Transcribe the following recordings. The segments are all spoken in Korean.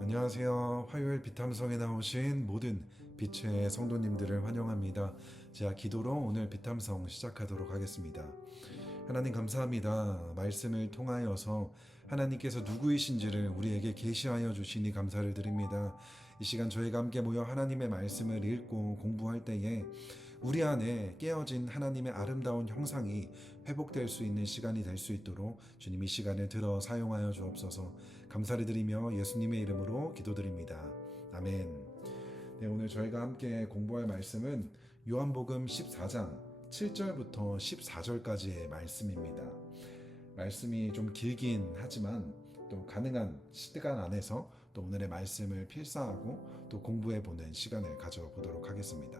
안녕하세요. 화요일 비탐성에 나오신 모든 빛의 성도님들을 환영합니다. 자, 기도로 오늘 비탐성 시작하도록 하겠습니다. 하나님 감사합니다. 말씀을 통하여서 하나님께서 누구이신지를 우리에게 계시하여 주시니 감사를 드립니다. 이 시간 저희가 함께 모여 하나님의 말씀을 읽고 공부할 때에 우리 안에 깨어진 하나님의 아름다운 형상이 회복될 수 있는 시간이 될 수 있도록 주님 이 시간을 들어 사용하여 주옵소서. 감사를 드리며 예수님의 이름으로 기도드립니다. 아멘. 네, 오늘 저희가 함께 공부할 말씀은 요한복음 14장 7절부터 14절까지의 말씀입니다. 말씀이 좀 길긴 하지만 또 가능한 시간 안에서 또 오늘의 말씀을 필사하고 또 공부해보는 시간을 가져보도록 하겠습니다.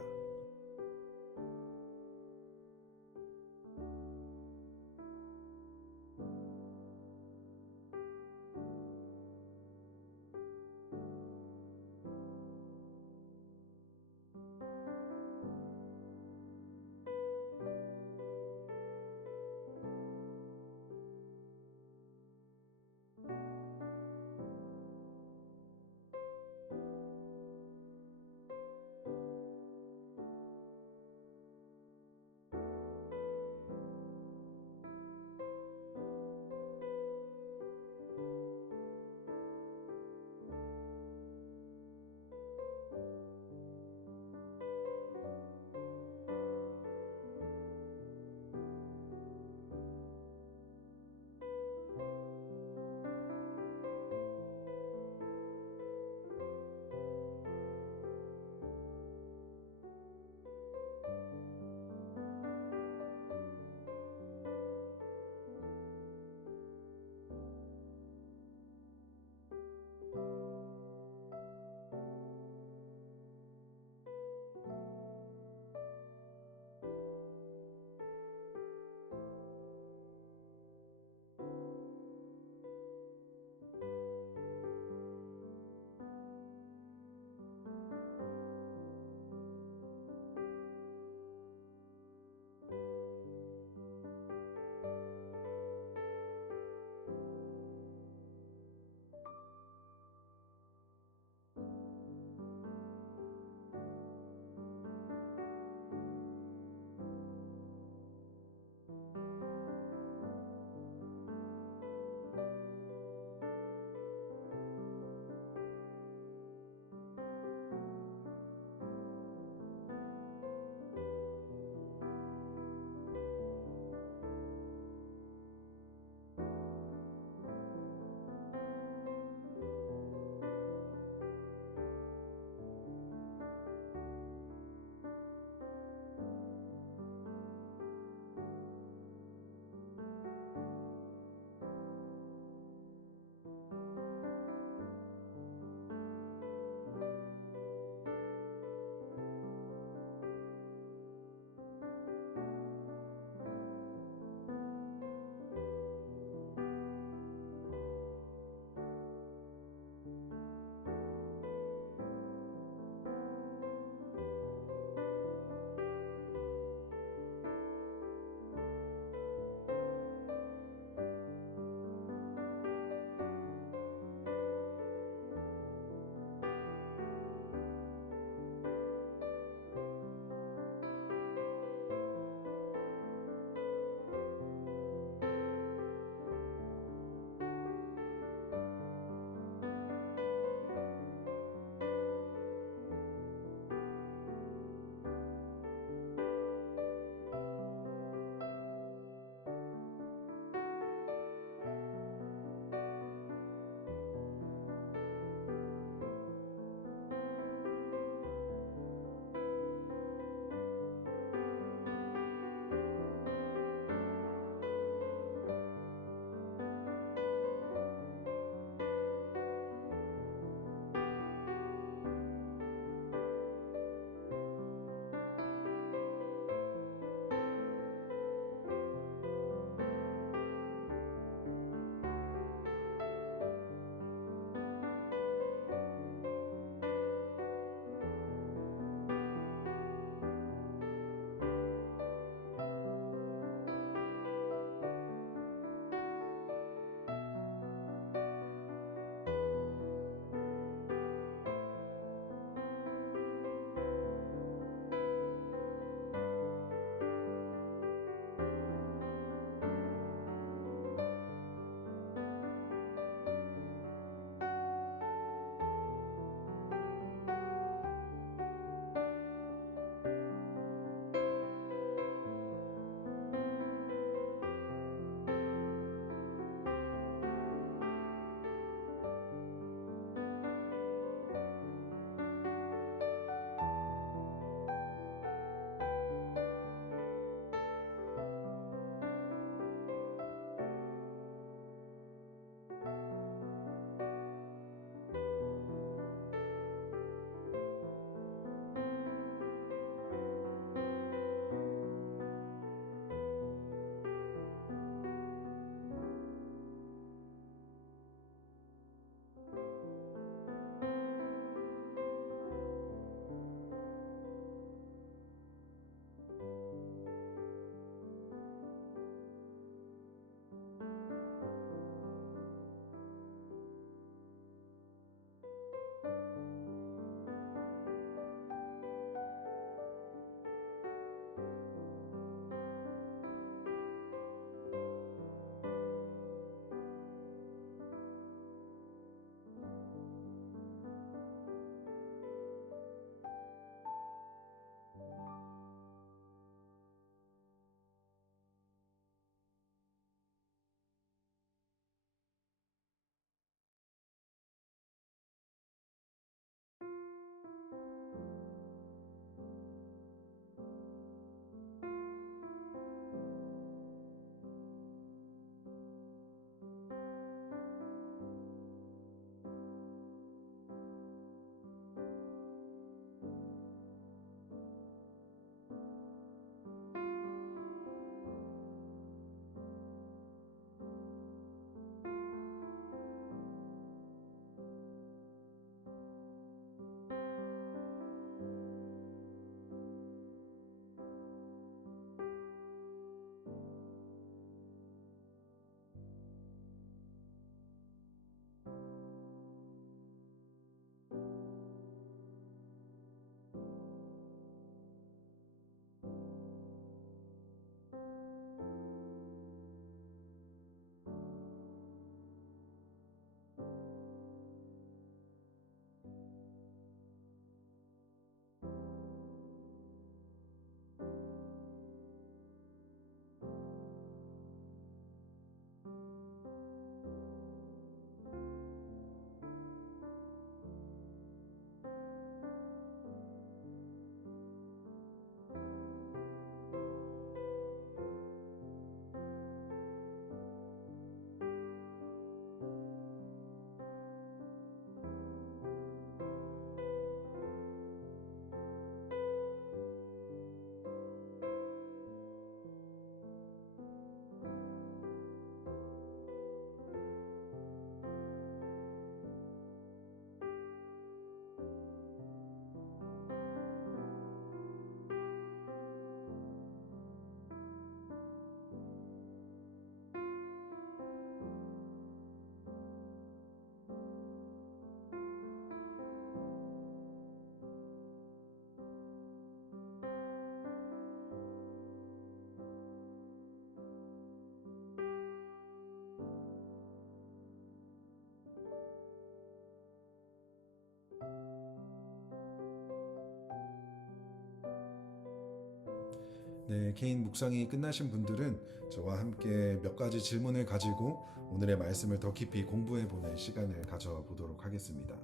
네, 개인 묵상이 끝나신 분들은 저와 함께 몇 가지 질문을 가지고 오늘의 말씀을 더 깊이 공부해보는 시간을 가져보도록 하겠습니다.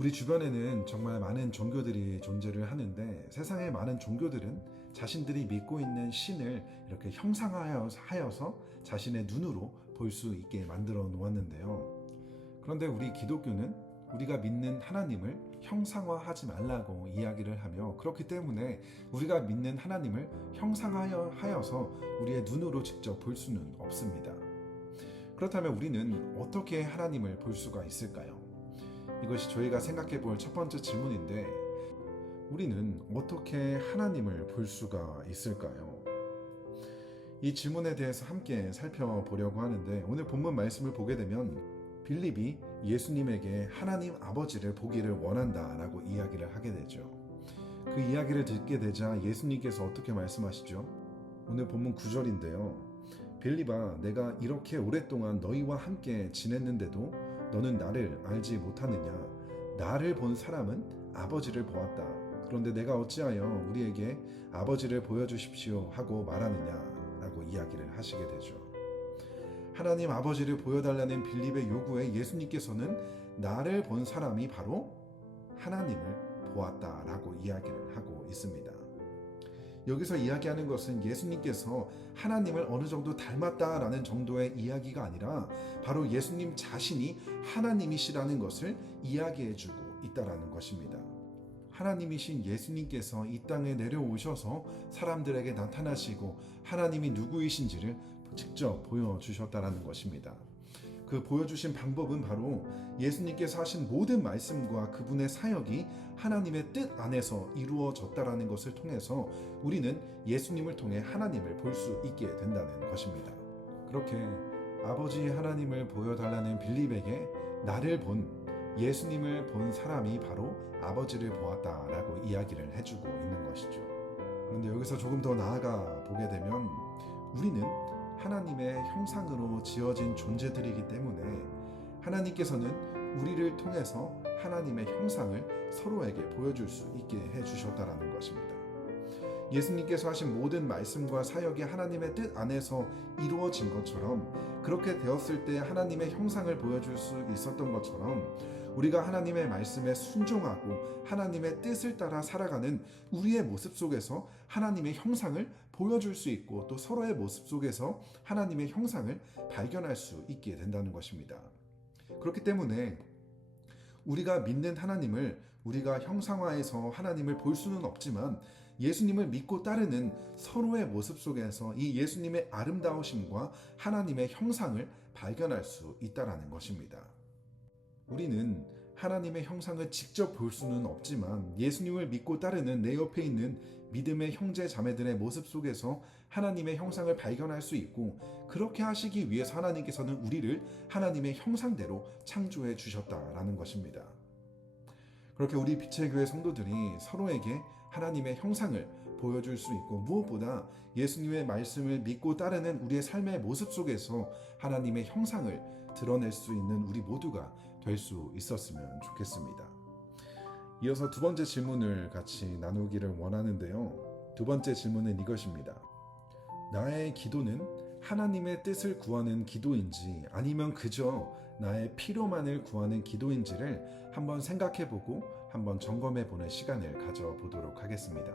우리 주변에는 정말 많은 종교들이 존재를 하는데 세상의 많은 종교들은 자신들이 믿고 있는 신을 이렇게 형상하여서 자신의 눈으로 볼 수 있게 만들어 놓았는데요. 그런데 우리 기독교는 우리가 믿는 하나님을 형상화하지 말라고 이야기를 하며, 그렇기 때문에 우리가 믿는 하나님을 형상하여서 우리의 눈으로 직접 볼 수는 없습니다. 그렇다면 우리는 어떻게 하나님을 볼 수가 있을까요? 이것이 저희가 생각해 볼 첫 번째 질문인데, 우리는 어떻게 하나님을 볼 수가 있을까요? 이 질문에 대해서 함께 살펴보려고 하는데, 오늘 본문 말씀을 보게 되면 빌립이 예수님에게 하나님 아버지를 보기를 원한다라고 이야기를 하게 되죠. 그 이야기를 듣게 되자 예수님께서 어떻게 말씀하시죠? 오늘 본문 9절인데요. 빌립아, 내가 이렇게 오랫동안 너희와 함께 지냈는데도 너는 나를 알지 못하느냐? 나를 본 사람은 아버지를 보았다. 그런데 내가 어찌하여 우리에게 아버지를 보여주십시오 하고 말하느냐? 라고 이야기를 하시게 되죠. 하나님 아버지를 보여달라는 빌립의 요구에 예수님께서는 나를 본 사람이 바로 하나님을 보았다라고 이야기를 하고 있습니다. 여기서 이야기하는 것은 예수님께서 하나님을 어느 정도 닮았다라는 정도의 이야기가 아니라 바로 예수님 자신이 하나님이시라는 것을 이야기해주고 있다라는 것입니다. 하나님이신 예수님께서 이 땅에 내려오셔서 사람들에게 나타나시고 하나님이 누구이신지를 직접 보여주셨다라는 것입니다. 그 보여주신 방법은 바로 예수님께서 하신 모든 말씀과 그분의 사역이 하나님의 뜻 안에서 이루어졌다라는 것을 통해서 우리는 예수님을 통해 하나님을 볼 수 있게 된다는 것입니다. 그렇게 아버지 하나님을 보여달라는 빌립에게 나를 본 예수님을 본 사람이 바로 아버지를 보았다라고 이야기를 해주고 있는 것이죠. 그런데 여기서 조금 더 나아가 보게 되면 우리는 하나님의 형상으로 지어진 존재들이기 때문에 하나님께서는 우리를 통해서 하나님의 형상을 서로에게 보여줄 수 있게 해주셨다라는 것입니다. 예수님께서 하신 모든 말씀과 사역이 하나님의 뜻 안에서 이루어진 것처럼, 그렇게 되었을 때 하나님의 형상을 보여줄 수 있었던 것처럼 우리가 하나님의 말씀에 순종하고 하나님의 뜻을 따라 살아가는 우리의 모습 속에서 하나님의 형상을 보여줄 수 있고, 또 서로의 모습 속에서 하나님의 형상을 발견할 수 있게 된다는 것입니다. 그렇기 때문에 우리가 믿는 하나님을 우리가 형상화해서 하나님을 볼 수는 없지만, 예수님을 믿고 따르는 서로의 모습 속에서 이 예수님의 아름다우심과 하나님의 형상을 발견할 수 있다는 것입니다. 우리는 하나님의 형상을 직접 볼 수는 없지만 예수님을 믿고 따르는 내 옆에 있는 믿음의 형제 자매들의 모습 속에서 하나님의 형상을 발견할 수 있고, 그렇게 하시기 위해서 하나님께서는 우리를 하나님의 형상대로 창조해 주셨다라는 것입니다. 그렇게 우리 빛의 교회 성도들이 서로에게 하나님의 형상을 보여줄 수 있고, 무엇보다 예수님의 말씀을 믿고 따르는 우리의 삶의 모습 속에서 하나님의 형상을 드러낼 수 있는 우리 모두가 될 수 있었으면 좋겠습니다. 이어서 두 번째 질문을 같이 나누기를 원하는데요. 두 번째 질문은 이것입니다. 나의 기도는 하나님의 뜻을 구하는 기도인지 아니면 그저 나의 필요만을 구하는 기도인지를 한번 생각해보고 한번 점검해보는 시간을 가져보도록 하겠습니다.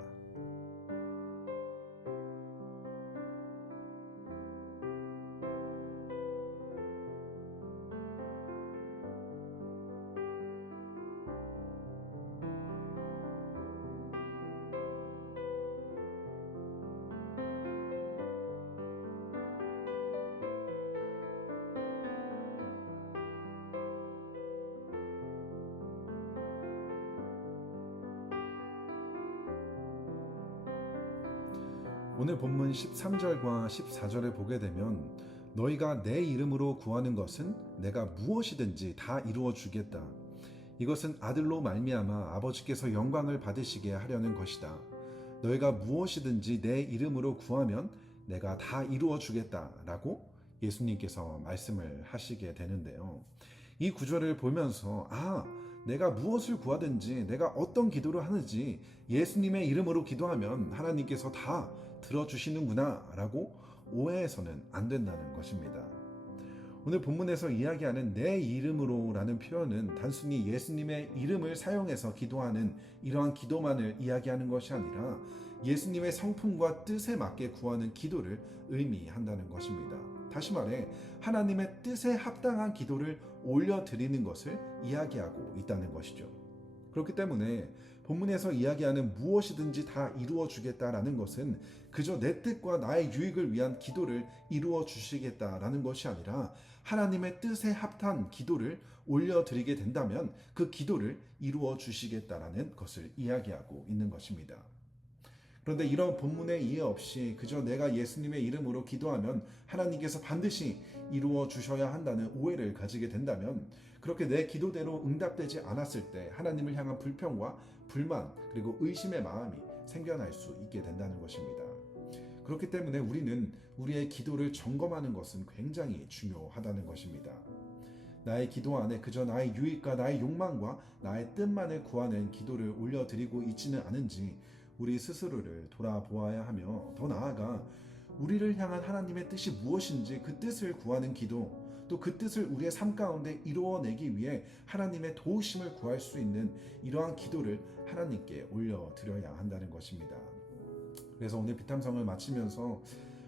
오늘 본문 13절과 14절을 보게 되면 너희가 내 이름으로 구하는 것은 내가 무엇이든지 다 이루어 주겠다. 이것은 아들로 말미암아 아버지께서 영광을 받으시게 하려는 것이다. 너희가 무엇이든지 내 이름으로 구하면 내가 다 이루어 주겠다라고 예수님께서 말씀을 하시게 되는데요. 이 구절을 보면서 내가 무엇을 구하든지 내가 어떤 기도를 하는지 예수님의 이름으로 기도하면 하나님께서 다 들어주시는구나 라고 오해해서는 안 된다는 것입니다. 오늘 본문에서 이야기하는 내 이름으로 라는 표현은 단순히 예수님의 이름을 사용해서 기도하는 이러한 기도만을 이야기하는 것이 아니라 예수님의 성품과 뜻에 맞게 구하는 기도를 의미한다는 것입니다. 다시 말해 하나님의 뜻에 합당한 기도를 올려드리는 것을 이야기하고 있다는 것이죠. 그렇기 때문에 본문에서 이야기하는 무엇이든지 다 이루어 주겠다라는 것은 그저 내 뜻과 나의 유익을 위한 기도를 이루어 주시겠다라는 것이 아니라 하나님의 뜻에 합한 기도를 올려드리게 된다면 그 기도를 이루어 주시겠다라는 것을 이야기하고 있는 것입니다. 그런데 이런 본문의 이해 없이 그저 내가 예수님의 이름으로 기도하면 하나님께서 반드시 이루어 주셔야 한다는 오해를 가지게 된다면 그렇게 내 기도대로 응답되지 않았을 때 하나님을 향한 불평과 불만 그리고 의심의 마음이 생겨날 수 있게 된다는 것입니다. 그렇기 때문에 우리는 우리의 기도를 점검하는 것은 굉장히 중요하다는 것입니다. 나의 기도 안에 그저 나의 유익과 나의 욕망과 나의 뜻만을 구하는 기도를 올려드리고 있지는 않은지 우리 스스로를 돌아보아야 하며 더 나아가 우리를 향한 하나님의 뜻이 무엇인지 그 뜻을 구하는 기도 또 그 뜻을 우리의 삶 가운데 이루어내기 위해 하나님의 도우심을 구할 수 있는 이러한 기도를 하나님께 올려드려야 한다는 것입니다. 그래서 오늘 비탐성을 마치면서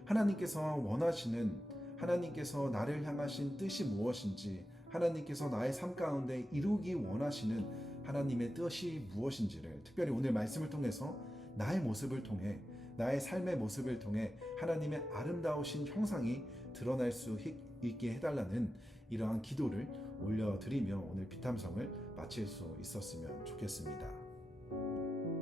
하나님께서 원하시는 하나님께서 나를 향하신 뜻이 무엇인지 하나님께서 나의 삶 가운데 이루기 원하시는 하나님의 뜻이 무엇인지를 특별히 오늘 말씀을 통해서 나의 모습을 통해 나의 삶의 모습을 통해 하나님의 아름다우신 형상이 드러날 수 있게 해달라는 이러한 기도를 올려드리며 오늘 비탐성을 마칠 수 있었으면 좋겠습니다.